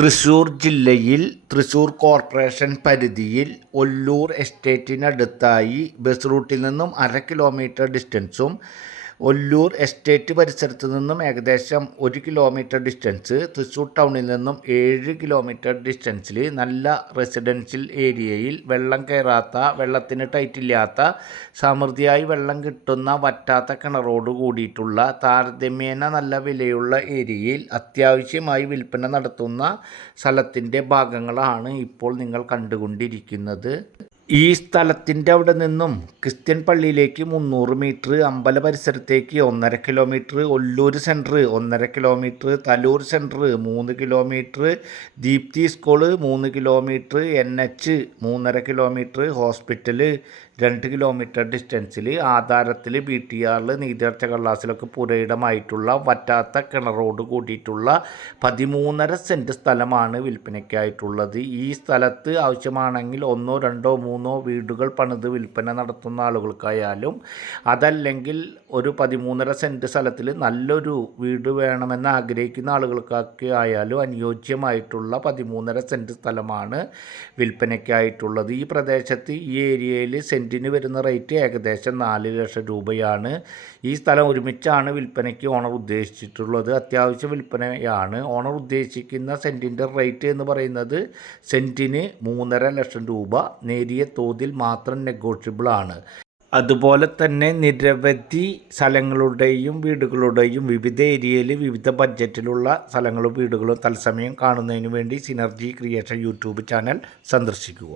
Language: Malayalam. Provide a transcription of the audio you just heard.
തൃശ്ശൂർ ജില്ലയിൽ തൃശ്ശൂർ കോർപ്പറേഷൻ പരിധിയിൽ ഒല്ലൂർ എസ്റ്റേറ്റിനടുത്തായി ബസ് റൂട്ടിൽ നിന്നും 1/2 കിലോമീറ്റർ ഡിസ്റ്റൻസും ഒല്ലൂർ എസ്റ്റേറ്റ് പരിസരത്ത് നിന്നും ഏകദേശം 1 കിലോമീറ്റർ ഡിസ്റ്റൻസ്, തൃശ്ശൂർ ടൗണിൽ നിന്നും 7 കിലോമീറ്റർ ഡിസ്റ്റൻസിൽ നല്ല റെസിഡൻഷ്യൽ ഏരിയയിൽ വെള്ളം കയറാത്ത, വെള്ളത്തിന് ടൈറ്റില്ലാത്ത, സമൃദ്ധിയായി വെള്ളം കിട്ടുന്ന വറ്റാത്ത കിണറോട് കൂടിയിട്ടുള്ള താരതമ്യേന നല്ല വിലയുള്ള ഏരിയയിൽ അത്യാവശ്യമായി വിൽപ്പന നടത്തുന്ന സ്ഥലത്തിൻ്റെ ഭാഗങ്ങളാണ് ഇപ്പോൾ നിങ്ങൾ കണ്ടുകൊണ്ടിരിക്കുന്നത്. ഈ സ്ഥലത്തിൻ്റെ അവിടെ നിന്നും ക്രിസ്ത്യൻ പള്ളിയിലേക്ക് 300 മീറ്റർ, അമ്പല പരിസരത്തേക്ക് 1.5 kilometre, Ollur centre 1.5 kilometre, Thalur centre 3 kilometre, Deepti school 3 kilometre, NH 3.5 kilometre, hospital 2 kilometre ഡിസ്റ്റൻസിൽ, ആധാരത്തിൽ BTR നീതിർച്ച കള്ളാസിലൊക്കെ പുരയിടമായിട്ടുള്ള വറ്റാത്ത കിണറോട് കൂടിയിട്ടുള്ള 13.5 സെൻറ്റ് സ്ഥലമാണ് വിൽപ്പനയ്ക്കായിട്ടുള്ളത്. ഈ സ്ഥലത്ത് ആവശ്യമാണെങ്കിൽ 1, 2, 3 വീടുകൾ പണിത് വിൽപ്പന നടത്തുന്ന ആളുകൾക്കായാലും, അതല്ലെങ്കിൽ ഒരു 13.5 സെൻറ്റ് സ്ഥലത്തിൽ നല്ലൊരു വീട് വേണമെന്ന് ആഗ്രഹിക്കുന്ന ആളുകൾക്കൊക്കെ ആയാലും അനുയോജ്യമായിട്ടുള്ള 13.5 സെൻറ്റ് സ്ഥലമാണ് വിൽപ്പനയ്ക്കായിട്ടുള്ളത്. ഈ പ്രദേശത്ത്, ഈ ഏരിയയിൽ സെൻറ്റിന് വരുന്ന റേറ്റ് ഏകദേശം 4 ലക്ഷം രൂപയാണ്. ഈ സ്ഥലം ഒരുമിച്ചാണ് വിൽപ്പനയ്ക്ക് ഓണർ ഉദ്ദേശിച്ചിട്ടുള്ളത്. അത്യാവശ്യം വിൽപ്പനയാണ്. ഓണർ ഉദ്ദേശിക്കുന്ന സെൻറ്റിൻ്റെ റേറ്റ് എന്ന് പറയുന്നത് സെൻറ്റിന് 3.5 ലക്ഷം രൂപ. നേരിയ തോതിൽ മാത്രം നെഗോഷ്യബിൾ ആണ്. അതുപോലെ തന്നെ നിരവധി സ്ഥലങ്ങളുടെയും വീടുകളുടെയും വിവിധ ഏരിയയിൽ വിവിധ ബഡ്ജറ്റിലുള്ള സ്ഥലങ്ങളും വീടുകളും തത്സമയം കാണുന്നതിന് വേണ്ടി സിനർജി ക്രിയേഷൻ യൂട്യൂബ് ചാനൽ സന്ദർശിക്കുക.